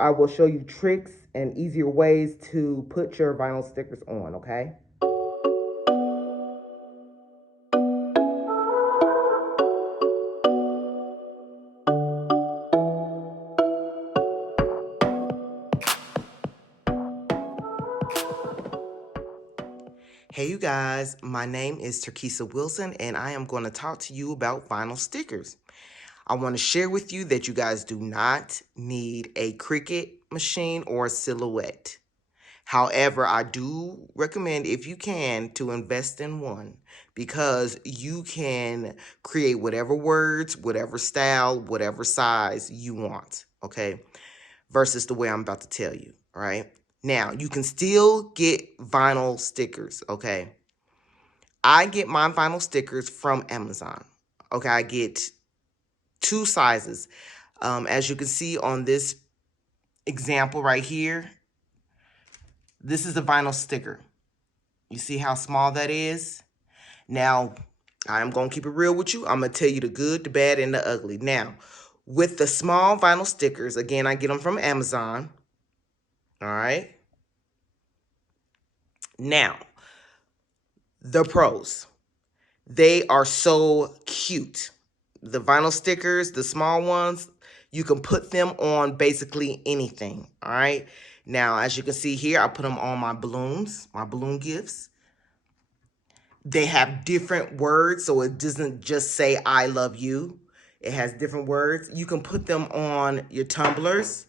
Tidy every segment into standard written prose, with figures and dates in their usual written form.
I will show you tricks and easier ways to put your vinyl stickers on, okay? Hey you guys, my name is Turkissa Wilson and I am going to talk to you about vinyl stickers. I want to share with you that you guys do not need a Cricut machine or a Silhouette. However, I do recommend, if you can, to invest in one because you can create whatever words, whatever style, whatever size you want, okay? Versus the way I'm about to tell you, all right? Now, you can still get vinyl stickers, okay? I get my vinyl stickers from Amazon, okay? I get two sizes. As you can see on this example right here, this is a vinyl sticker. You see how small that is? Now, I'm going to keep it real with you. I'm going to tell you the good, the bad, and the ugly. Now, with the small vinyl stickers, again, I get them from Amazon. All right. Now, the pros. They are so cute. The vinyl stickers, the small ones, you can put them on basically anything. All right. Now, as you can see here, I put them on my balloons, my balloon gifts. They have different words, so it doesn't just say I love you. It has different words. You can put them on your tumblers.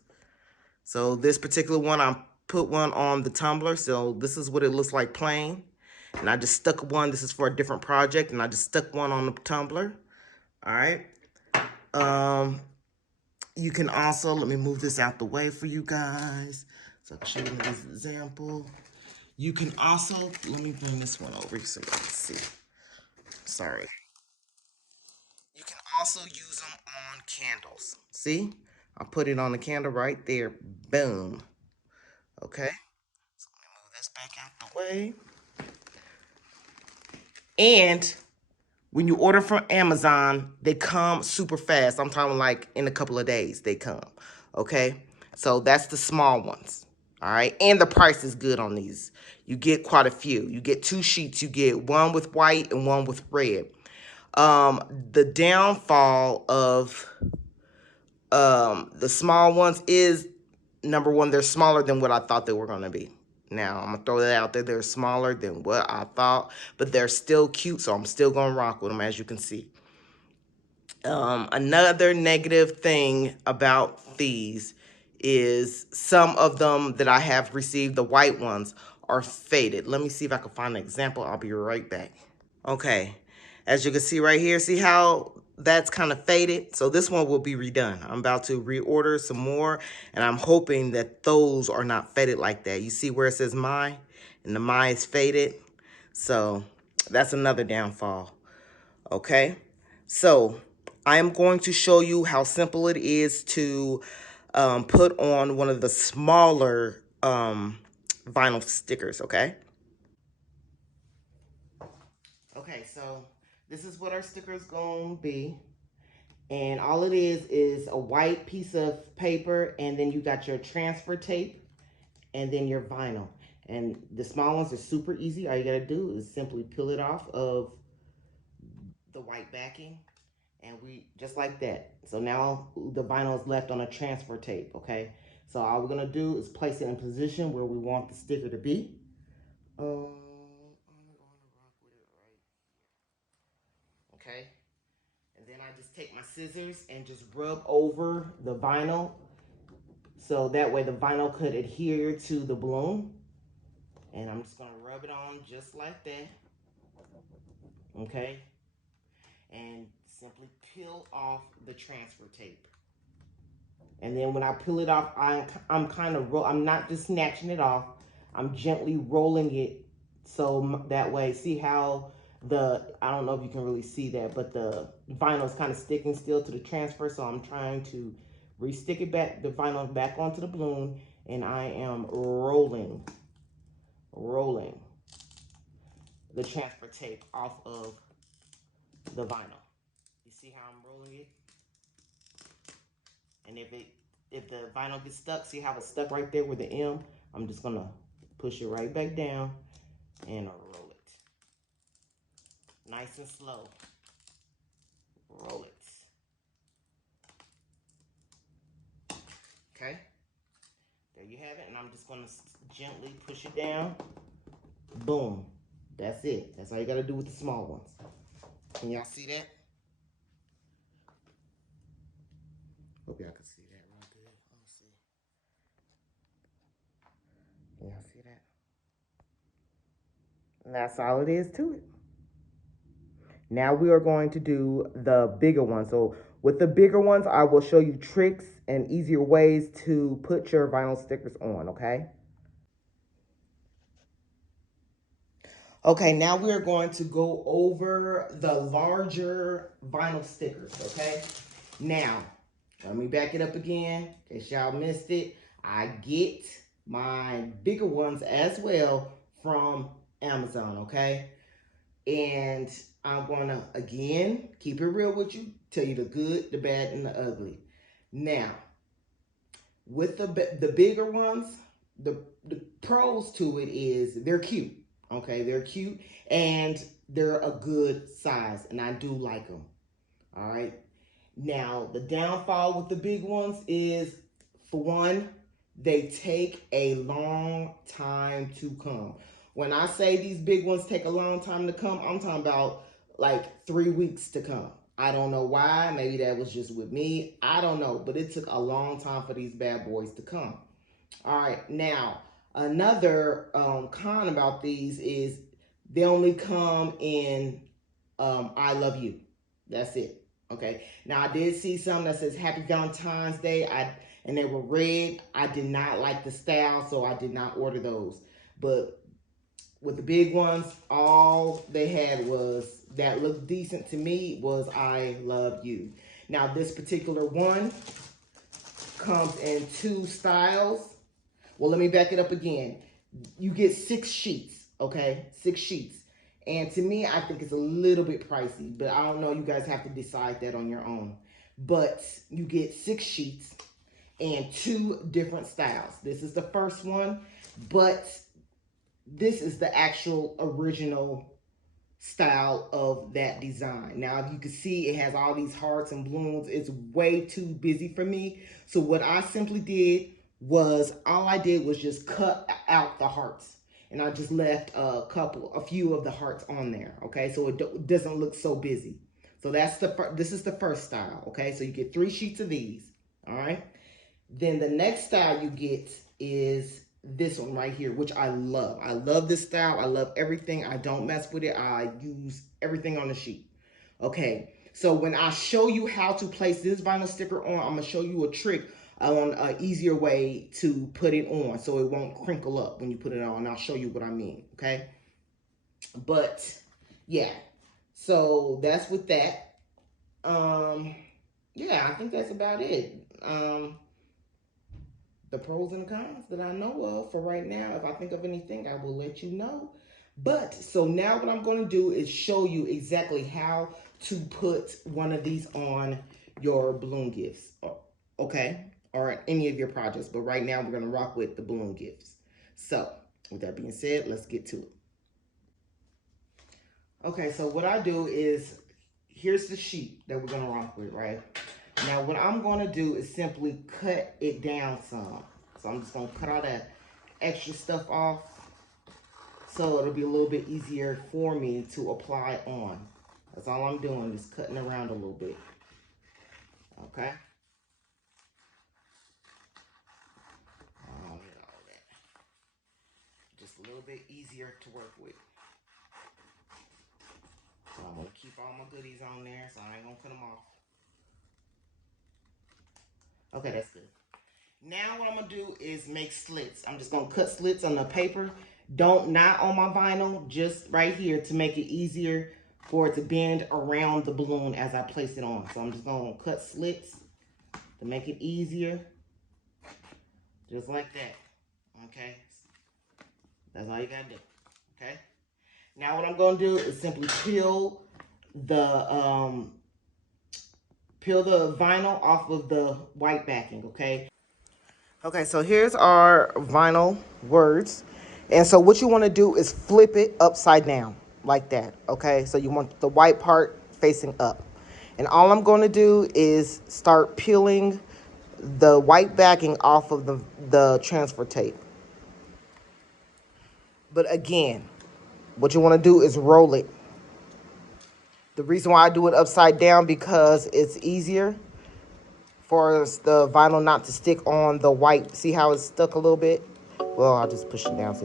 So this particular one, I put one on the tumbler. So this is what it looks like plain. And I just stuck one. This is for a different project. And I just stuck one on the tumbler. All right. You can also, let me move this out the way for you guys so I can show you this example. You can also, let me bring this one over so you can see. Sorry. You can also use them on candles. See? I put it on the candle right there. Boom. Okay. So let me move this back out the way. And when you order from Amazon, they come super fast. I'm talking like in a couple of days they come. Okay. So that's the small ones. All right. And the price is good on these. You get quite a few. You get two sheets. You get one with white and one with red. The downfall of the small ones is, number one, they're smaller than what I thought they were going to be. Now, I'm going to throw that out there. They're smaller than what I thought, but they're still cute, so I'm still going to rock with them, as you can see. Another negative thing about these is some of them that I have received, the white ones, are faded. Let me see if I can find an example. I'll be right back. Okay, as you can see right here, see how that's kind of faded? So this one will be redone. I'm about to reorder some more, and I'm hoping that those are not faded like that. You see where it says my, and the my is faded? So that's another downfall, okay? So I am going to show you how simple it is to put on one of the smaller vinyl stickers, okay? Okay, so this is what our sticker is going to be. And all it is a white piece of paper, and then you got your transfer tape, and then your vinyl. And the small ones are super easy. All you gotta do is simply peel it off of the white backing, and we, just like that. So now the vinyl is left on a transfer tape, okay? So all we're gonna do is place it in position where we want the sticker to be. I'm gonna rock with it right here, okay? And then I just take my scissors and just rub over the vinyl so that way the vinyl could adhere to the balloon. And I'm just gonna rub it on just like that, okay? And simply peel off the transfer tape. And then when I peel it off, I'm kind of I'm not just snatching it off. I'm gently rolling it so that way, see how I don't know if you can really see that, but the vinyl is kind of sticking still to the transfer. So I'm trying to re-stick it back, the vinyl back onto the balloon, and I am rolling the transfer tape off of the vinyl. You see how I'm rolling it? And if it if the vinyl gets stuck, see how it's stuck right there with the M? I'm just gonna push it right back down and roll it. Nice and slow. Roll it. Okay. There you have it. And I'm just gonna gently push it down. Boom. That's it. That's all you gotta do with the small ones. Can y'all see that? Hope y'all can see that real good. Let's see. Can y'all see that? And that's all it is to it. Now we are going to do the bigger ones. So with the bigger ones, I will show you tricks and easier ways to put your vinyl stickers on, okay? Okay, now we're going to go over the larger vinyl stickers, okay? Now, let me back it up again, in case y'all missed it. I get my bigger ones as well from Amazon, okay? And I'm gonna, again, keep it real with you, tell you the good, the bad, and the ugly. Now, with the bigger ones, the pros to it is they're cute, okay? They're cute, and they're a good size, and I do like them, all right? Now, the downfall with the big ones is, for one, they take a long time to come. When I say these big ones take a long time to come, I'm talking about like 3 weeks to come. I don't know why. Maybe that was just with me. I don't know. But it took a long time for these bad boys to come. All right. Now, another con about these is they only come in I love you. That's it. Okay. Now, I did see some that says Happy Valentine's Day. And they were red. I did not like the style, so I did not order those. But with the big ones, all they had was that looked decent to me was I love you. Now, this particular one comes in 2 styles. Well, let me back it up again. You get 6 sheets, okay? 6 sheets. And to me, I think it's a little bit pricey, but I don't know. You guys have to decide that on your own. But you get 6 sheets and 2 different styles. This is the first one, but this is the actual original style of that design. Now, if you can see, it has all these hearts and balloons. It's way too busy for me. So what I simply did was, all I did was just cut out the hearts. And I just left a few of the hearts on there, okay? So it doesn't look so busy. So this is the first style, okay? So you get 3 sheets of these, all right? Then the next style you get is this one right here, which I love. I love this style. I love everything. I don't mess with it. I use everything on the sheet. Okay, so when I show you how to place this vinyl sticker on, I'm going to show you a trick on an easier way to put it on so it won't crinkle up when you put it on. I'll show you what I mean, okay? But, yeah, so that's with that. Yeah, I think that's about it. The pros and cons that I know of for right now. If I think of anything, I will let you know. But so now what I'm going to do is show you exactly how to put one of these on your balloon gifts, okay, or any of your projects. But right now we're going to rock with the balloon gifts. So with that being said, let's get to it. Okay, so what I do is, here's the sheet that we're going to rock with, right? Now, what I'm going to do is simply cut it down some. So I'm just going to cut all that extra stuff off so it'll be a little bit easier for me to apply on. That's all I'm doing, just cutting around a little bit. Okay? All that. Just a little bit easier to work with. So I'm going to keep all my goodies on there, so I ain't going to cut them off. Okay, that's good. Now what I'm going to do is make slits. I'm just going to cut slits on the paper. Not on my vinyl, just right here to make it easier for it to bend around the balloon as I place it on. So I'm just going to cut slits to make it easier. Just like that. Okay? That's all you got to do. Okay? Now what I'm going to do is simply peel the vinyl off of the white backing, okay? Okay, so here's our vinyl words. And so what you want to do is flip it upside down like that. Okay, so you want the white part facing up. And all I'm going to do is start peeling the white backing off of the transfer tape. But again, what you want to do is roll it. The reason why I do it upside down because it's easier for the vinyl not to stick on the white. See how it's stuck a little bit? Well, I'll just push it down.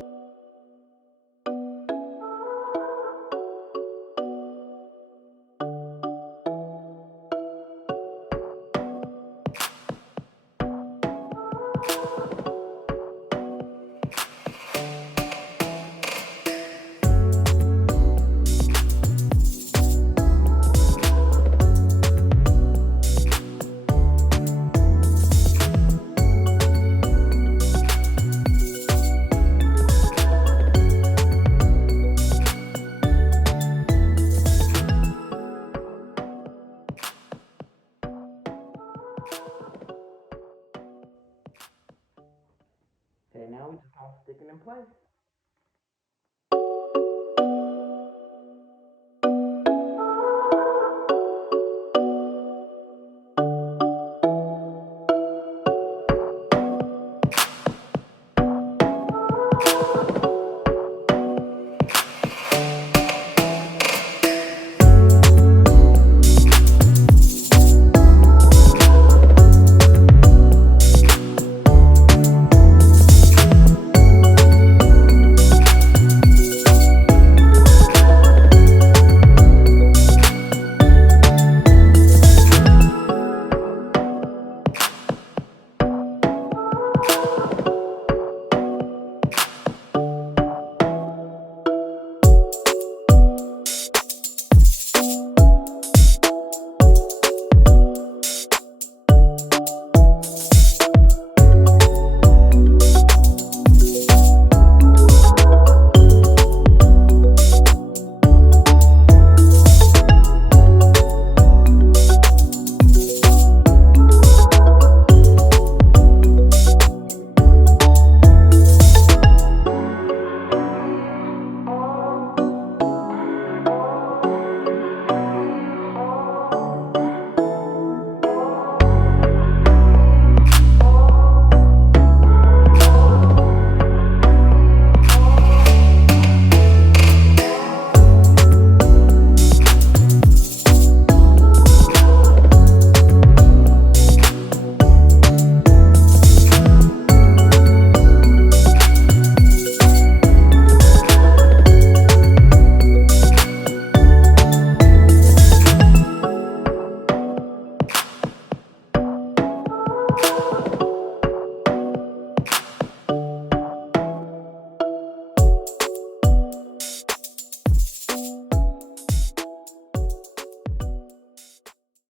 Okay, now we just have to stick it in place.